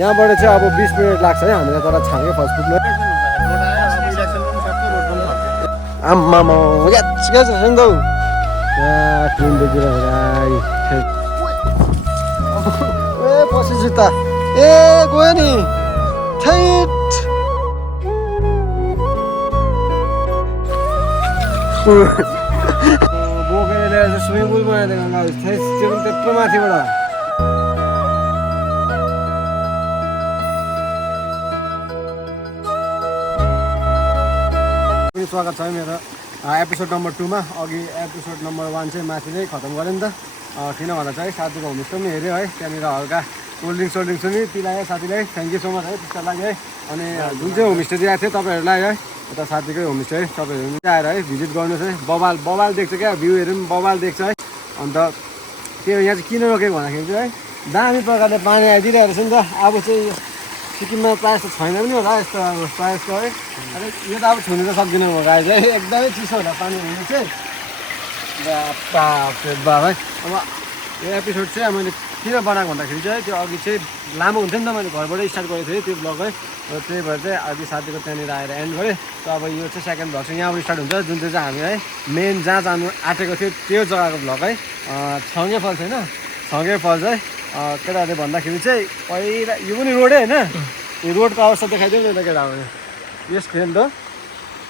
यहाँबाट चाहिँ अब 20 मिनट लाग्छ है हामीलाई तर छाङ्गे फल्स पुग्नु। आम्मामा क्या छ सुन्दौ ट्रेन देखिरहेको ए पछि जुत्ता ए गयो नि थैट बोकेर ल्याएर स्विमिङ पुल बनाइदिएको त्यो पनि त्यत्रो माथिबाट। स्वागत छ मेरो एपिसोड नम्बर 2 मा। अघि एपिसोड नम्बर 1 चाहिँ माथि नै खतम गरेँ नि त। किन भन्दा चाहिँ साथीको होमस्टे पनि हेऱ्यो है, त्यहाँनिर हल्का कोल्ड ड्रिङ्क्स पनि पिलायो साथीलाई। थ्याङ्क यू सो मच है त्यसका लागि है। अनि जुन चाहिँ होमस्टे दिएको थियो तपाईँहरूलाई है, यता साथीकै होमस्टे है, तपाईँहरू पनि आएर है भिजिट गर्नुहोस् है। बबाल देख्छ क्या, भ्यूहरू पनि बबाल देख्छ है। अन्त त्यो यहाँ चाहिँ किन रोकेको भन्दाखेरि चाहिँ है दामी प्रकारले पानी आइदिइरहेको छ नि त। अब चाहिँ सिक्किममा प्रायः जस्तो छैन पनि होला यस्तो अब प्रायः जस्तो है। अरे यो त अब छुनु त सक्दिनँ म गाई चाहिँ, एकदमै चिसो होला पानी हुनु चाहिँ बाब है। अब यो एपिसोड चाहिँ मैले किन बनाएको भन्दाखेरि चाहिँ त्यो अघि चाहिँ लामो हुन्थ्यो नि त, मैले घरबाटै स्टार्ट गरेको थिएँ त्यो ब्लग है। र त्यही भएर चाहिँ अघि साथीको त्यहाँनिर आएर एन्ड गरेँ। त अब यो चाहिँ सेकेन्ड ब्लग चाहिँ यहाँबाट स्टार्ट हुन्छ, जुन चाहिँ हामी है मेन जहाँ जानु आँटेको थियो त्यो जग्गाको ब्लग है। छङ्गे फल्स होइन, छङ्गे फल्स है। केटाहरूले भन्दाखेरि चाहिँ पहिला यो पनि रोडै होइन, यो रोडको अवस्था देखाइदिउँ न त केटाहरू। यस खेल त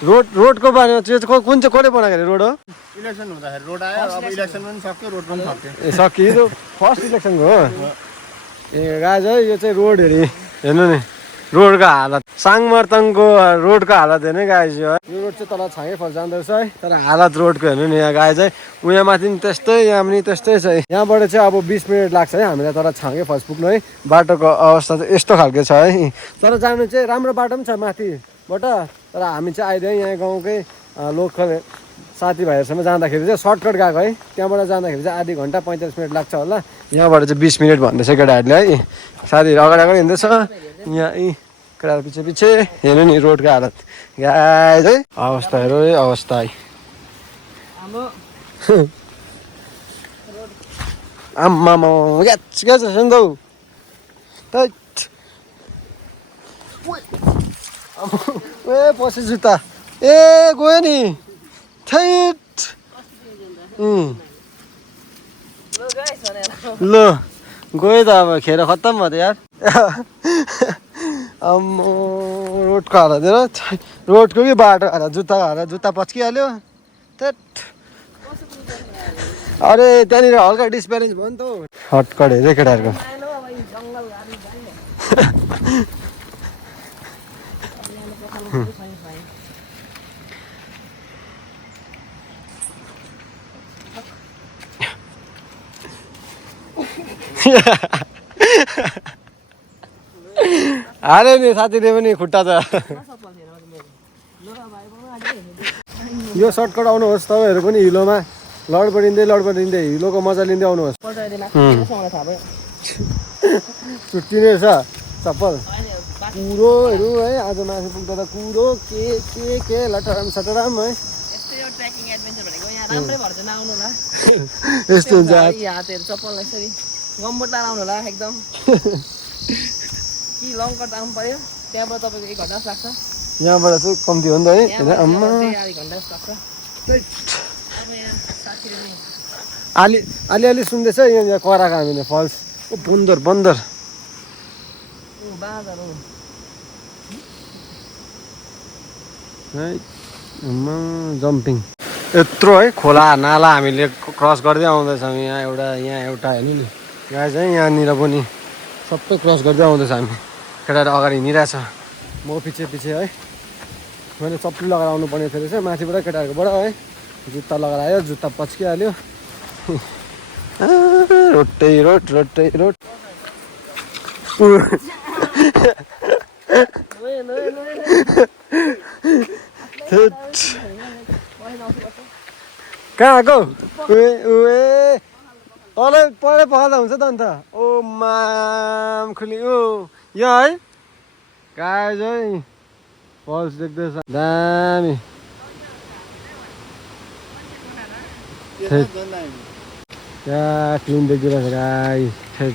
रोडको बारेमा चाहिँ कुन चाहिँ कसले बनाएको रोड हो? इलेक्सन हुँदाखेरि रोड आयो, अब इलेक्सन पनि सक्यो, रोड पनि सक्यो। ए सकियो, यो फर्स्ट इलेक्सनको हो। ए गाज है यो चाहिँ रोड हेर्नु नि, रोडको हालत साङमार्ताङको रोडको हालत हेर्नु गाइज। यो रोड चाहिँ तल छाङ्गे फल्स जाँदो रहेछ है, तर हालत रोडको हेर्नु नि यहाँ गाइज है। उहाँ माथि पनि त्यस्तै, यहाँ पनि त्यस्तै छ है। यहाँबाट चाहिँ अब 20 मिनट लाग्छ है हामीलाई तर छाङ्गे फल्स पुग्नु है। बाटोको अवस्था चाहिँ यस्तो खालको छ है, तर जानु चाहिँ राम्रो बाटो पनि छ माथिबाट। तर हामी चाहिँ आइदियौँ यहाँ गाउँकै लोकल साथीभाइहरूसँग जाँदाखेरि चाहिँ सर्टकट गएको है। त्यहाँबाट जाँदाखेरि चाहिँ आधी घन्टा 45 मिनट लाग्छ होला, यहाँबाट चाहिँ 20 मिनट भन्दैछ केटाहरूले है। साथीहरू अगाडि हिँड्दैछ, यहाँ केटाहरू पछि हेर्नु नि रोडको हालत गाइज है। अवस्था हेर है, अवस्था है आम्मामा क्या छ सुन्दौ ए पछि जुत्ता ए गयो नि थैट ल गयो त अब खेर खत्तम भयो त यार। रोडको हालत हेर, रोडको कि बाटो हालत, जुत्ता पच्किहाल्यो थेट। अरे त्यहाँनिर हल्का डिसब्यालेन्स भयो नि त हौ, हटकट हेऱ्यो केटाहरूको। हाल्यो नि साथीले पनि खुट्टा त। यो सर्टकट आउनुहोस् तपाईँहरू पनि, हिलोमा लडबडिँदै हिलोको मजा लिँदै आउनुहोस्। छुट्टी नै छ चप्पल कुरोहरू है। आज माथि पुग्दा त कुरो के लटराम सटराम है। यस्तो हुन्छ गम्बुट लाएर आउनु होला एकदम कि लङ कट आउनु पर्यो, त्यहाँबाट तपाईँको 1 घन्टा लाग्छ। यहाँबाट चाहिँ कम्ती हो नि त है, आधी घन्टा लाग्छ। अलि सुन्दैछ यहाँ कराएको हामीले फल्स। ओ बन्दर है जम्पिङ यत्रो है। खोला नाला हामीले क्रस गर्दै आउँदैछौँ। यहाँ एउटा हेर्नु नि गाइज है, यहाँनिर पनि सबै क्रस गर्दै आउँदैछ हामी। केटाहरू अगाडि हिँडिरहेछ, म पछि है। मैले चप्पल लगाएर आउनु पर्ने थियो रहेछ माथिबाट, केटाहरूकोबाट है। जुत्ता लगाएर आयो, जुत्ता पच्किहाल्यो। रोटै रोड कहाँ आएको तलै पढे पखाल्दा हुन्छ त अन्त। ओ माम खुली ओ यो है गाइज है, फल्स देख्दैछ दामी। क्या क्लिन देखिरहेको गाई है।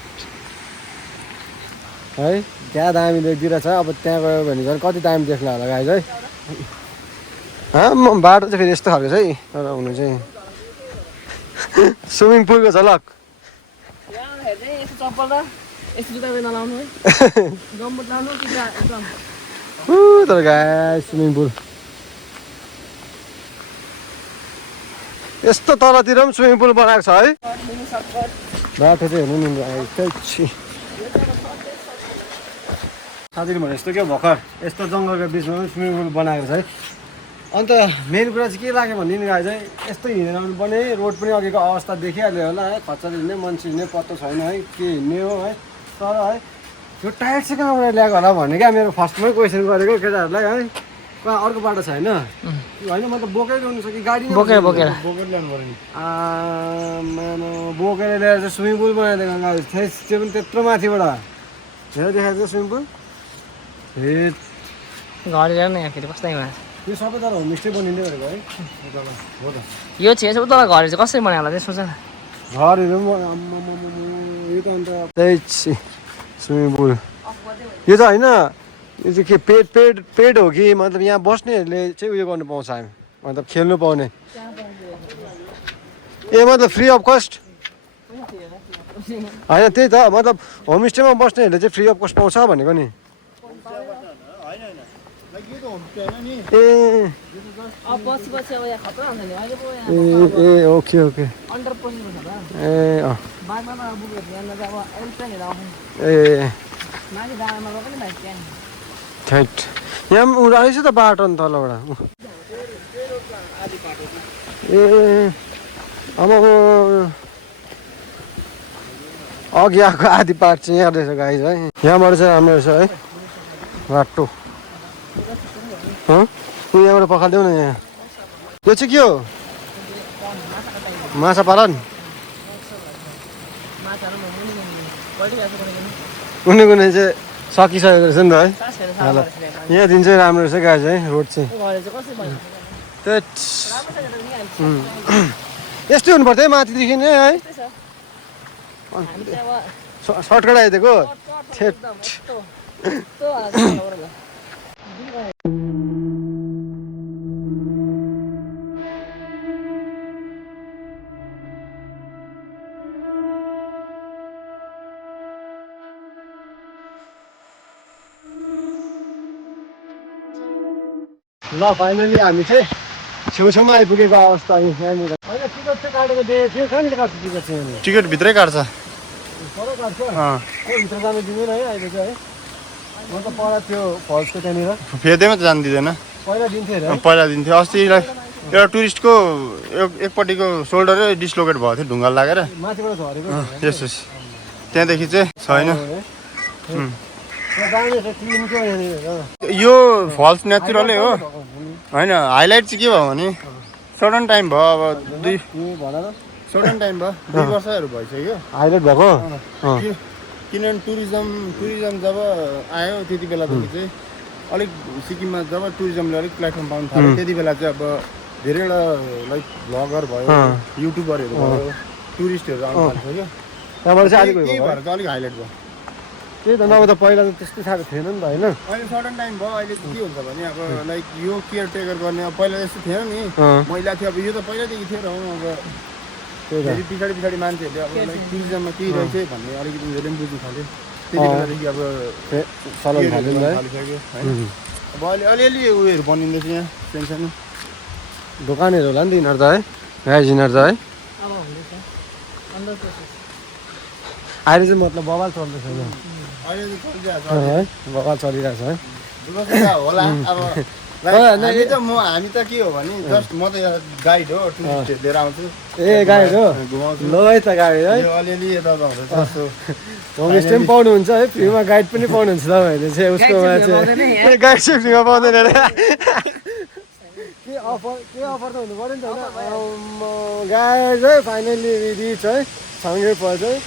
क्या दामी देखिदिरहेको छ। अब त्यहाँ गयो भने झन् कति दामी देख्ला होला गाइज है। बाटो चाहिँ फेरि यस्तो खालको छ है, तर हुनु चाहिँ स्विमिङ पुलको झलक। यहाँ हेर्दै यस्तो चप्पल र यस्तो जुत्ता चाहिँ नलाउनु है। गम्बुट लाउनु कि एकदम तर गाइज स्विमिङ पुल यस्तो तलतिर पनि स्विमिङ पुल बनाएको छ है। बाटो चाहिँ हेर्नु नि साथीले भने जस्तो क्या भर्खर यस्तो जङ्गलको बिचमा पनि स्विमिङ पुल बनाएको छ है। अन्त मेन कुरा चाहिँ के लाग्यो भनेदेखि गाई चाहिँ यस्तो हिँडेर आउनु पर्ने रोड पनि अघिको अवस्था देखिहाल्यो होला है। खच्चर हिँड्ने मान्छे हिँड्ने पत्तो छैन है, के हिँड्ने हो है। तर है त्यो टायर चाहिँ कहाँबाट ल्याएको होला भन्ने क्या मेरो फर्स्टमै क्वेसन गरेको केटाहरूलाई है। कहाँ अर्को बाटो छैन होइन, मतलब बोकेर ल्याउनु छ कि गाडी बोकेर ल्याउनु पऱ्यो नि। बोकेर ल्याएर चाहिँ स्विमिङ पुल बनाइदिएको गाडी त्यो पनि त्यत्रो माथिबाट हेर देखाएको छ स्विमिङ पुल। ए घर हेर न यहाँ फेरि कस्तै भयो यो सबै तर होमस्टे बनिँदै गरेको है। हो त यो चाहिँ उता घर चाहिँ कसरी बनायो होला त्यसो सोच। घरहरू पनि यो त अन्त त्यही स्विमिङ पुल यो त होइन, यो चाहिँ के पेड हो कि मतलब यहाँ बस्नेहरूले चाहिँ उयो गर्नु पाउँछ हामी, मतलब खेल्नु पाउने। ए मतलब फ्री अफ कस्ट होइन, त्यही त मतलब होमस्टेमा बस्नेहरूले चाहिँ फ्री अफ कस्ट पाउँछ भनेको नि। ए ओके ओके ए ए ठैट यहाँ पनि रहेछ त बाटो नि तलबाट। ए अब अघि आएको आधी पार्ट चाहिँ यहाँ रहेछ गाइज है। यहाँबाट चाहिँ राम्रो रहेछ है बाटो। यहाँबाट पखालिदेऊ न। यहाँ यो चाहिँ के हो? माछा पालन कुनै कुनै चाहिँ सकिसकेको रहेछ नि त है। यहाँदेखि चाहिँ राम्रो रहेछ गाइज है रोड चाहिँ। यस्तै हुनुपर्छ है माथिदेखि नै है। सर्टकट आइदिएको ल फाइनली हामी चाहिँ छेउछाउमा आइपुगेको अवस्था यहाँनिर। होइन टिकट चाहिँ काटेको देखेको थियो, कहाँनिर काट्छ टिकट चाहिँ? टिकट भित्रै काट्छ। पर काट्छ भित्र जानु दिँदैन है अहिले चाहिँ है। म त पर त्यो फल्सको त्यहाँनिर फेर्दैमा त जानु दिँदैन। पहिला दिन्थ्यो अरे पहिला दिन्थ्यो। अस्ति एउटा टुरिस्टको एकपट्टिको सोल्डरै डिस्लोकेट भएको थियो ढुङ्गा लागेर। माथिबाट झरेको यस यस त्यहाँदेखि चाहिँ छैन। यो फल्स नेचुरलै हो होइन। हाइलाइट चाहिँ के भयो भने सडन टाइम भयो। अब सडन टाइम भयो 2 वर्षहरू भइसक्यो हाइलाइट भएको। किनभने टुरिज्म जब आयो त्यति बेलादेखि चाहिँ अलिक सिक्किममा जब टुरिज्मले अलिक प्लेटफर्म पाउनु थाल्यो त्यति बेला चाहिँ अब धेरैवटा लाइक भ्लगर भयो, युट्युबरहरू भयो, टुरिस्टहरू आउनु थाल्छ क्या। त्यही भएर चाहिँ अलिक हाइलाइट भयो। त्यही त नभए त पहिला त त्यस्तो साह्रो थिएन नि त होइन। अहिले सडन टाइम भयो। अहिले के हुन्छ भने अब लाइक यो केयर टेकर गर्ने अब पहिला जस्तो थिएन नि, मैला थियो। अब यो त पहिल्यैदेखि थियो र अब फेरि पछाडि मान्छेहरूले अब लाइक टुरिज्ममा केही रहेछ भन्ने अलिकति उनीहरूले पनि बुझ्नु थाल्यो। त्यति बेलादेखि अब चलन थाल्यो थालिसक्यो होइन। अब अहिले अलिअलि उयोहरू बनिँदैछ यहाँ सानो दोकानहरू होला नि त यिनीहरू त है, गाइज यिनीहरू त है। अहिले चाहिँ मतलब बवाल चल्दैछ है, बवाल चलिरहेछ है। होला अब हामी त के हो भने जस्ट म त यहाँ गाइड हो, टुरिस्टहरू लिएर आउँछु। ए गाइड हो, ल है त गाइड है। अलिअलि यता होमस्टे पनि पाउनुहुन्छ है, फ्रीमा गाइड पनि पाउनुहुन्छ तपाईँहरूले चाहिँ। उसकोमा चाहिँ गाइड चाहिँ फ्रीमा पाउँदैन अरे। के अफर त हुनु पऱ्यो नि त होइन। गाइड है फाइनली रिच है छाङ्गे फल चाहिँ।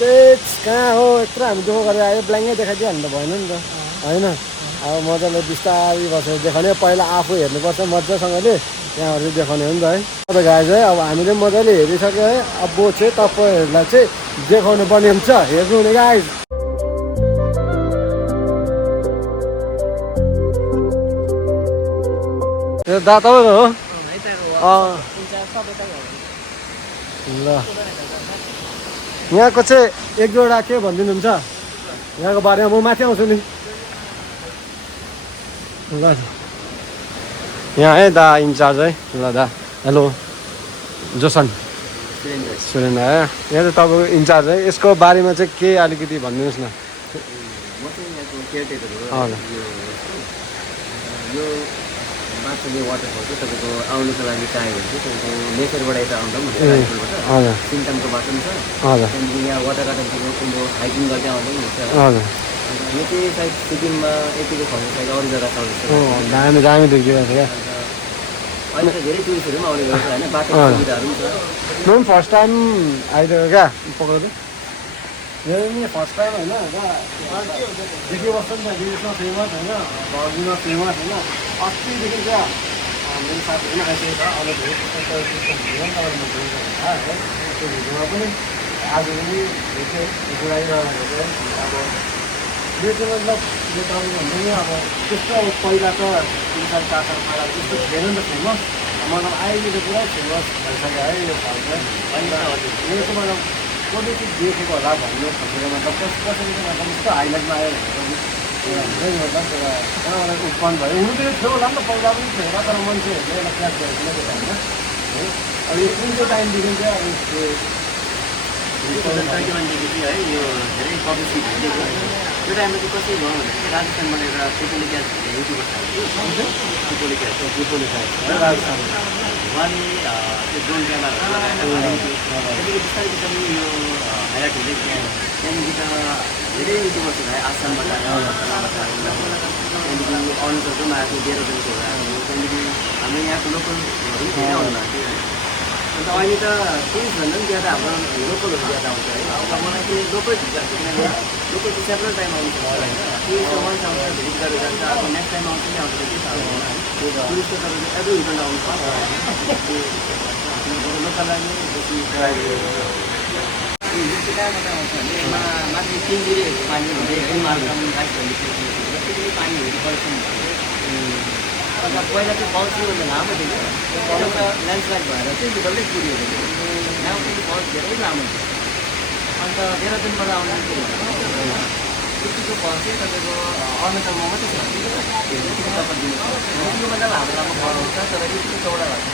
त्यही कहाँ हो यत्रो हामी दुःख गरेर आयो, ब्ल्याङ्कै देखाइदिइहाल्नु त भएन नि त होइन। अब मजाले बिस्तारै बसेर देखाउने, पहिला आफू हेर्नुपर्छ मजासँगले त्यहाँहरू चाहिँ देखाउने हो नि त है। अब गाइज है अब हामीले मजाले हेरिसक्यो है। अब चाहिँ तपाईँहरूलाई चाहिँ देखाउनु पर्ने हुन्छ, हेर्नु हुने गाइज। यो दा तपाईँको हो? ल यहाँको चाहिँ एक दुईवटा के भनिदिनुहुन्छ यहाँको बारेमा? म माथि आउँछु नि। ल यहाँ है दा इन्चार्ज है। ल दा हेलो जोसन सुरेन्द्र है, यहाँ चाहिँ तपाईँको इन्चार्ज है। यसको बारेमा चाहिँ के अलिकति भनिदिनुहोस् न। म चाहिँ यहाँको केयरटेकर हो। हजुर यो बार चाङ्गे वाटरफल चाहिँ तपाईँको आउनुको लागि चाह्यो भने चाहिँ तपाईँको नेचरबाट यता आउँदा पनि हुन्छ, हजुर सिन्तामको बाटो पनि छ। हजुर त्यहाँदेखि यहाँ वाटर गार्डनको हाइकिङ गर्दै आउँदा पनि हुन्छ। हजुर यो चाहिँ सायद सिक्किममा यतिको खर्च सायद अरू जग्गा छ जस्तो लाग्छ। दामी दामी देखिरहेको थियो क्या। अहिले त धेरै टुरिस्टहरू पनि आउने गर्छ होइन, बाटो सुविधाहरू पनि छ। म पनि फर्स्ट टाइम आइदिएको क्या पकाउँछु। मेरो नि फर्स्ट टाइम होइन देखिबस्छ नि त, रिल्समा फेमस होइन, भर्जीमा फेमस होइन। अस्तिदेखि चाहिँ मेरो साथीहरू पनि आइसकेको छ। अब धेरै त्यो भिडियोमा पनि आज पनि भेट्यो घुराइरहेको थियो। अब यो चाहिँ मतलब यो तपाईँको हुन्छ नि अब त्यस्तो अब पहिला त 3 साल 4 साल पहिला त्यस्तो थिएन नि त फेमस। मतलब अहिले त पुरा फेमस भइसक्यो है यो फल चाहिँ। यो चाहिँ मतलब कसले चाहिँ देखेको होला भन्ने खोजेर मतलब कसरी चाहिँ मतलब यस्तो हाइलाइटमा आयो भने हुन्छ नि मतलब कहाँबाट उत्पन्न भयो। हुनु त यो थियो होला नि त पहिला पनि थियो होला, तर मान्छेहरूले एउटा क्याच गरेको छैन त्यो टाइममा है। अब यो कुन चाहिँ टाइमदेखि चाहिँ अब 2021 देखि है यो धेरै पब्लिसिटी भइदिएको है। त्यो टाइममा चाहिँ कसरी भयो भने चाहिँ राजस्थानबाट एउटा त्रिपोली क्याच भन्ने युट्युबर थियो। त्रिपोली क्याच राजस्थान उहाँले त्यो ड्रोन क्यामेराहरू लगाएर त्यहाँदेखि बिस्तारै बिस्तारै यो हाइलाइट हुँदै गयो। त्यहाँदेखि त धेरै युट्युबर्सहरू आयो आसामबाट आयो, त्यहाँदेखि अरुणाचलको पनि आएको, देहरादुनको आएको, त्यहाँदेखि हाम्रो यहाँको लोकलहरू पनि धेरै आउनु भएको थियो। अन्त अहिले त टुरिस्टभन्दा पनि ज्यादा हाम्रो लोकलहरू ज्यादा आउँछ है। अब मलाई चाहिँ लोकल ठिक लाग्छ, किनभने लोकल चाहिँ सेपरेट टाइम आउनु पर्छ होइन। टुरिस्ट वान्स आउँछ भिजिट गरेर जान्छ, अब नेक्स्ट टाइम आउँछ कि आउँछ के साह्रो होइन। टुरिस्ट त तपाईँले एभ्री विकेन्ड आउनु पर्छ। लोकललाई नै बेसी हिल्सको कहाँबाट आउँछ भने माथि 3 गिरीहरूको पानी हुँदै हिमालका गाइडहरूले त्यति पानीहरू पर्छ। अन्त पहिला चाहिँ फल्स भन्दा लामो थियो क्या, त्यो फल त ल्यान्डस्लाइड भएर चाहिँ डल्लै पुऱ्यो। नाम चाहिँ फल्स धेरै लामो थियो। अन्त देहरादुनबाट आउने त्यतिको फल चाहिँ तपाईँको अरुणाचलमा मात्रै छ। त्यतिको तपाईँ दिनुहोस्, त्यतिकोमा चाहिँ हाम्रो राम्रो फल हुन्छ, तर यतिको चौडा भएको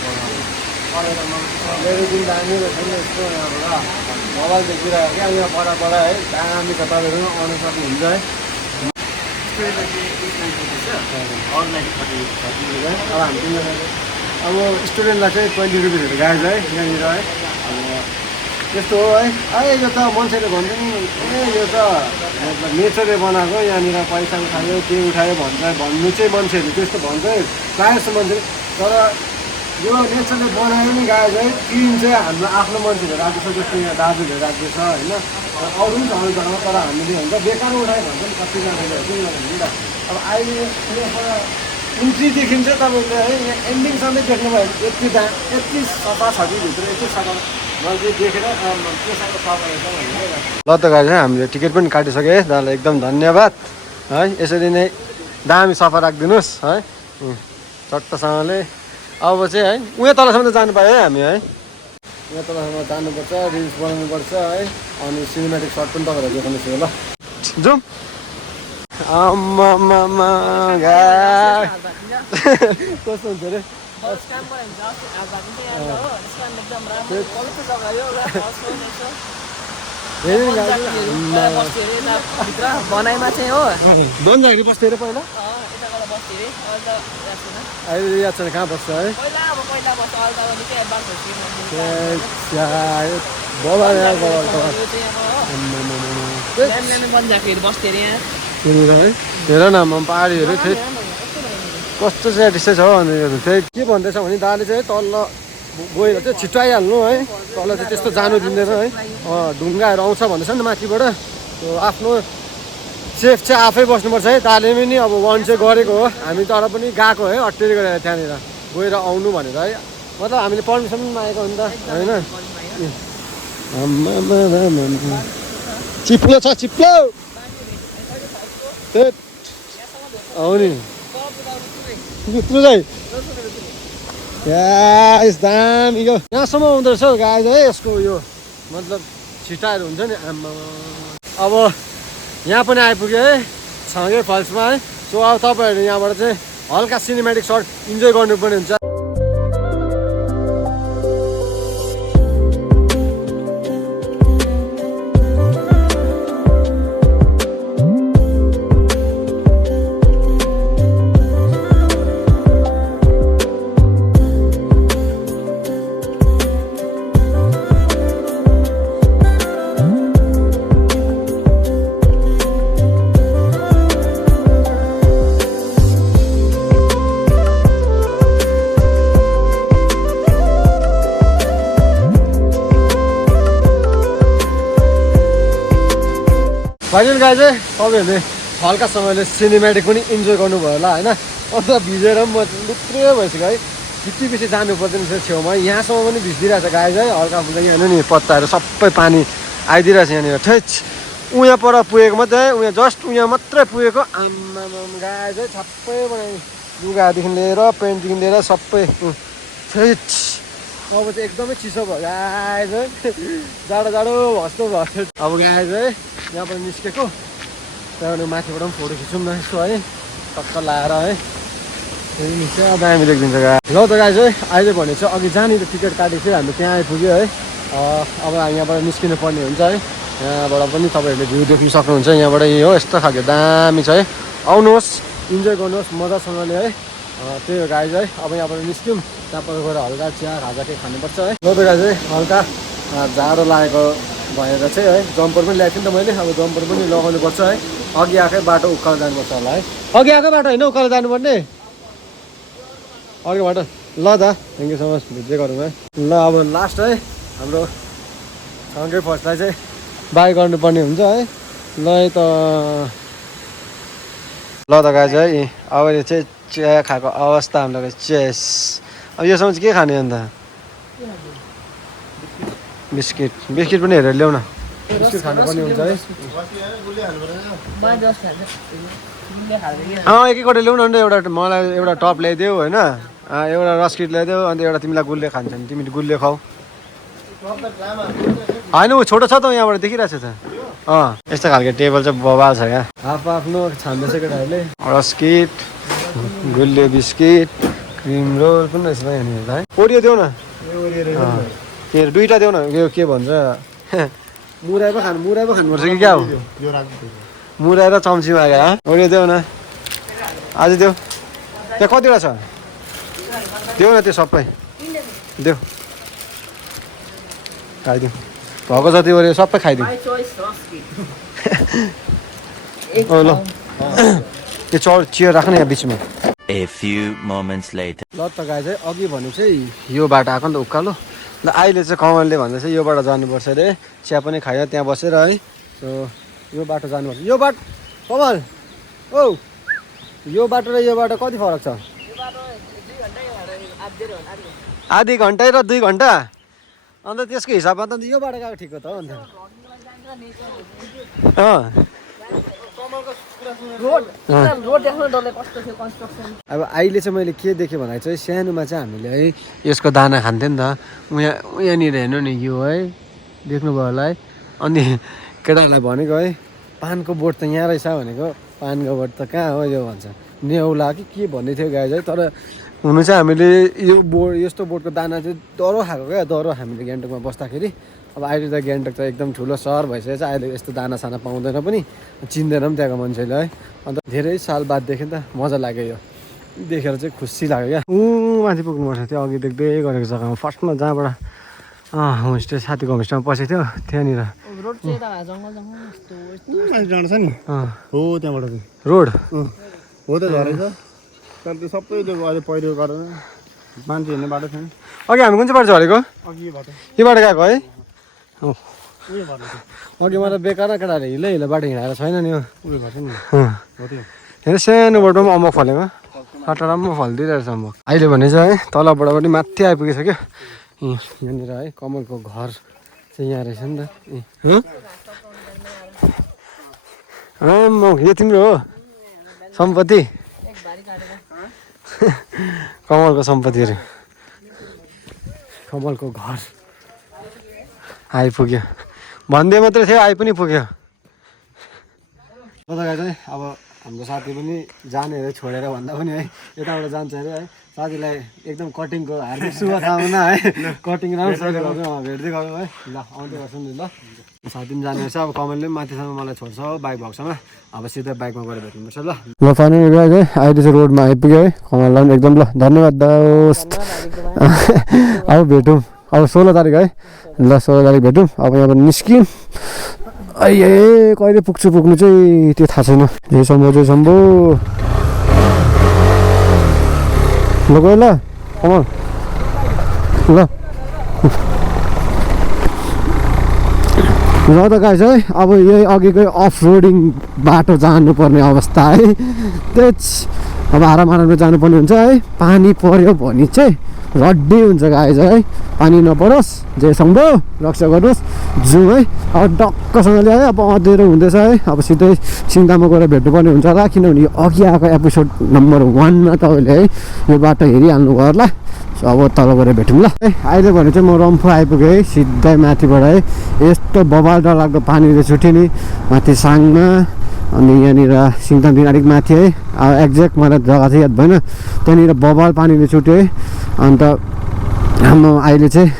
फल अरुणाचलमा मेरो दिन दामी रहेछ नि यस्तो यहाँबाट मोबाइल देखिरहेको क्या। यहाँ पर है दामी छ, तपाईँहरू आउनु सक्नुहुन्छ है। अब हामी अब स्टुडेन्टलाई चाहिँ 20 रुपियाँहरू गाइज है यहाँनिर है। अब त्यस्तो हो है। यो त मान्छेले भन्छ नि यो त मतलब नेचरले बनाएको, यहाँनिर पैसा उठायो के उठायो भन्छ, भन्नु चाहिँ मान्छेहरूले त्यस्तो भन्छ है प्रायः जस्तो मान्छेले। तर यो नेचरले बनायो नि गाइज है, क्लिन चाहिँ हाम्रो आफ्नो मान्छेले राख्दैछ, जस्तो यहाँ दाजुहरूले राख्दैछ होइन। अरू पनि छ अरू जग्गामा, तर हामीले भन्छ बेकार उठायो भन्छ नि कतिजनाले किन भन्नु त। अब अहिले यहाँबाट इन्ट्रीदेखि चाहिँ तपाईँले है यहाँ एन्डिङसम्मै देख्नुभयो यति यति सफा छ कि भित्र यति सफा मैले देखेर के साह्रो सफा रहेछ भनेर। ल त गाइज है हामीले टिकट पनि काटिसक्यो है। दालाई एकदम धन्यवाद है, यसरी नै दामी सफा राखिदिनुहोस् है चट्टसँगले। अब चाहिँ है उयो तलसम्म त जानु पायो है हामी है। उयो तलसम्म जानुपर्छ, रिल्स बनाउनुपर्छ है, अनि सिनेमेटिक सर्ट पनि तपाईँहरू देखाउनु छु ल। जाउँ आम्मामा कस्तो हुन्छ अरे बनाइमा चाहिँ हो बन्दाखेरि बस्थ्यो अरे पहिला, अहिले याद छैन कहाँ बस्छ है। हेर न म पहाडीहरू थिएँ कस्तो चाहिँ डिस्टेन्स छ भनेर त्यही के भन्दैछ भने दाले चाहिँ तल गएर चाहिँ छिटो आइहाल्नु है, तल चाहिँ त्यस्तो जानु दिँदैन है। ढुङ्गाहरू आउँछ भन्दैछ नि माथिबाट, त्यो आफ्नो सेफ चाहिँ आफै बस्नुपर्छ है। दाले पनि अब वान चाहिँ गरेको हो, हामी तर पनि गएको है अटेरी गरेर त्यहाँनिर गएर आउनु भनेर है मतलब हामीले पर्मिसन पनि मागेको हो नि त होइन चिप्लो छ चिप्लो हो नि यत्रो चाहिँ दामी यो यहाँसम्म आउँदो रहेछ हौ गाई है यसको यो मतलब छिटाहरू हुन्छ नि आम्मा अब यहाँ पनि आइपुग्यो है छाँगे फल्समा है सो अब तपाईँहरू यहाँबाट चाहिँ हल्का सिनेमेटिक सर्ट इन्जोय गर्नुपर्ने हुन्छ फाइनल गाई चाहिँ तपाईँहरूले हल्कासँगले सिनेमेटिक पनि इन्जोय गर्नुभयो होला होइन अन्त भिजेर पनि म लुत्रै भइसक्यो है यति बेसी जानु पर्दैन रहेछ छेउमा यहाँसम्म पनि भिजिदिरहेछ गाई चाहिँ हल्का फुल्का यहाँ हेर्नु नि पत्ताहरू सबै पानी आइदिइरहेछ यहाँनिर ठेच उहाँ पर पुगेको मात्रै उहाँ जस्ट उहाँ मात्रै पुगेको आम्मा गाई चाहिँ सबै बनाइ लुगादेखि लिएर पेन्टदेखि लिएर सबै ठेच अब चाहिँ एकदमै चिसो भयो गाई चाहिँ जाडो जाडो भस्तो भयो अब गाई चाहिँ यहाँबाट निस्केको त्यहाँबाट माथिबाट पनि फोटो खिचौँ न यसो है टक्क लाएर है निस्क्यो दामी देखिदिन्छ गाई ल त गाई चाहिँ अहिले भने चाहिँ अघि जहाँनिर टिकट काटेको थियो हामी त्यहाँ आइपुग्यो है अब यहाँबाट निस्किनु पर्ने हुन्छ है यहाँबाट पनि तपाईँहरूले भ्यू देख्नु सक्नुहुन्छ यहाँबाट यही हो यस्तो खालको दामी छ है आउनुहोस् इन्जोय गर्नुहोस् मजासँगले है त्यही हो गाई चाहिँ अब यहाँबाट निस्क्यौँ त्यहाँबाट गएर हल्का चिया खाजा केही खानुपर्छ है ल त गाई चाहिँ हल्का जाडो लागेको भएर चाहिँ है जम्पर पनि ल्याएको थिएँ नि त मैले अब जम्पर पनि लगाउनु पर्छ है अघि आएकै बाटो उकालो जानुपर्छ होला है अघि आएकै बाटो होइन उकालो जानुपर्ने अर्को बाटो ल त thank you so much video गरौँ है ल अब लास्ट है हाम्रो छाँगे फल्सलाई चाहिँ बाई गर्नुपर्ने हुन्छ है ल त गाई चाहिँ अब चाहिँ चिया खाएको अवस्था हामीलाई चेस अब योसँग चाहिँ के खाने अन्त बिस्किट बिस्किट पनि हेरेर ल्याउ न बिस्किट खानुपर्ने हुन्छ है एक-एकवटा ल्याउ न एउटा मलाई एउटा टप ल्याइदेऊ होइन एउटा रस्किट ल्याइदेऊ अन्त एउटा तिमीलाई गुलियो खान्छ नि तिमी गुलियो खाऊ होइन ऊ छोटो छ त यहाँबाट देखिरहेको छ त यस्तो खालको टेबल चाहिँ बबाल छ क्या आफ्नो छान्दैछ केटाहरूले रस्किट गुलियो बिस्किट क्रिम रोल पनि रहेछ यहाँनिर है ओरियो देऊ न के दुईवटा देऊ न यो के भन्छ मुराई पो खानुपर्छ कि क्या हो मुराई र चम्ची माग्यो ओरियो देऊ न आज देऊ त्यहाँ कतिवटा छ देऊ न त्यो सबै देऊ खाइदिउँ भएको जति ओरियो सबै खाइदिउँ ल यो चियर राख्नु यहाँ बिचमा A few moments later. ल त गाई चाहिँ अघि भने चाहिँ यो बाटो आएको नि त उकालो ल अहिले चाहिँ कमलले भन्दा चाहिँ योबाट जानुपर्छ अरे चिया पनि खायो त्यहाँ बसेर है सो यो बाटो जानुपर्छ यो बाटो कमल औ यो बाटो र यो बाटो कति फरक छ आधी घन्टा र 2 घन्टा अन्त त्यसको हिसाबमा त यो बाटो गएको ठिक हो त अन्त अब अहिले चाहिँ मैले के देखेँ भन्दा चाहिँ सानोमा चाहिँ हामीले है यसको दाना खान्थ्यो नि त यहाँनिर हेर्नु नि यो है देख्नुभयो होला है अनि केटाहरूलाई भनेको है पानको बोट त यहाँ रहेछ भनेको पानको बोट त कहाँ हो यो भन्छ नेउला कि के भन्दै थियो गाई चाहिँ तर हुनु चाहिँ हामीले यो बोट यस्तो बोटको दाना चाहिँ डह्रो खाएको क्या डह्रो हामीले गान्तोकमा बस्दाखेरि अब अहिले त गान्तोक त एकदम ठुलो सहर भइसकेको छ अहिले यस्तो दाना साना पाउँदैन पनि चिन्दैन पनि त्यहाँको मान्छेले है अन्त धेरै साल बाददेखि त मजा लाग्यो यो देखेर चाहिँ खुसी लाग्यो क्या माथि पुग्नुपर्छ त्यो अघि देख्दै गरेको जग्गामा फर्स्टमा जहाँबाट होमस्टे साथीको होमस्टेमा पसेको थियो त्यहाँनिर जान्छ नि हो त्यहाँबाट रोड हो त झरेछ तर त्यो सबै त्यो अहिले पहिरो गरेर मान्छे हिँड्ने बाटो छैन अघि हामी कुन चाहिँ बाटो झरेको अघि यो बाटो गएको है अघि मलाई बेकार केटाहरूले हिलो बाटो हिँडाएर छैन नि उयो भएको नि हेर सानो बाटोमा अम्बक फलेको टटराम्म फलिदिइरहेछ अम्बक अहिले भने चाहिँ है तलबाट पनि माथि आइपुगिसक्यो यहाँनिर है कमलको घर चाहिँ यहाँ रहेछ नि त यो तिम्रो हो सम्पत्ति कमलको सम्पत्तिहरू कमलको घर आइपुग्यो भन्दै मात्रै थियो आइ पनि पुग्यो चाहिँ अब हाम्रो साथी पनि जाने अरे छोडेर भन्दा पनि है यताबाट जान्छ अरे है साथीलाई एकदम कटिङको हार्दिक शुभकामना है कटिङ राम्रोसँग भेट्दै गयौँ है ल आउँदै गर्छौँ नि ल साथी पनि जाने रहेछ अब कमलले पनि माथिसम्म मलाई छोड्छ बाइक भएकोसँग अब सिधै बाइकमा गएर भेट्नुपर्छ ल फाइनली गाइज है अहिले चाहिँ रोडमा आइपुग्यो है कमललाई पनि एकदम ल धन्यवाद दोस्त अब भेटौँ अब 16 तारिक है ल 16 तारिक भेटौँ अब यहाँबाट निस्क्यौँ ए कहिले पुग्नु चाहिँ त्यो थाहा छैन जय शम्भो ल गयो ल कमल ल त गाइस है अब यही अघिकै अफ रोडिङ बाटो जानुपर्ने अवस्था है त्यच अब आराममा जानुपर्ने हुन्छ है पानी पर्यो भने चाहिँ रड्डी हुन्छ गाइस है पानी नपरोस् जय शम्भो रक्षा गर्नुहोस् जाउँ है अब डक्कसँगले है अब अँधेरो हुँदैछ है अब सिधै सिङ्तामा गएर भेट्नुपर्ने हुन्छ होला किनभने यो अघि आएको एपिसोड नम्बर 1 मा तपाईँले है यो बाटो हेरिहाल्नु भयो होला अब तल गएर भेटौँ ल अहिले भने चाहिँ म रम्फू आइपुगेँ है सिधै माथिबाट है यस्तो बबाल डरलाग्दो पानीले छुट्यो नि माथि साङमा अनि यहाँनिर सिङतामदेखि अलिक माथि है एक्ज्याक्ट मलाई जग्गा चाहिँ याद भएन त्यहाँनिर बबाल पानीले छुट्यो है अन्त म अहिले चाहिँ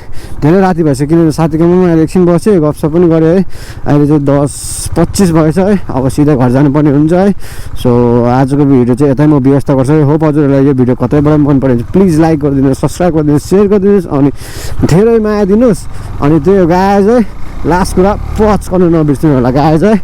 धेरै राति भइसक्यो किनभने साथीकोमा अहिले एकछिन बसेँ गफसप पनि गरेँ है अहिले चाहिँ 10:25 भएछ है अब सिधै घर जानुपर्ने हुन्छ है सो आजको भिडियो चाहिँ यतै म व्यवस्था गर्छु होप हजुरहरूलाई यो भिडियो कतैबाट मन पऱ्यो भने प्लिज लाइक गरिदिनुहोस् सब्सक्राइब गरिदिनुहोस् सेयर गरिदिनुहोस् अनि धेरै माया दिनुहोस् अनि त्यो गाइज है लास्ट कुरा पच गर्नु नबिर्सिनु होला गाइज है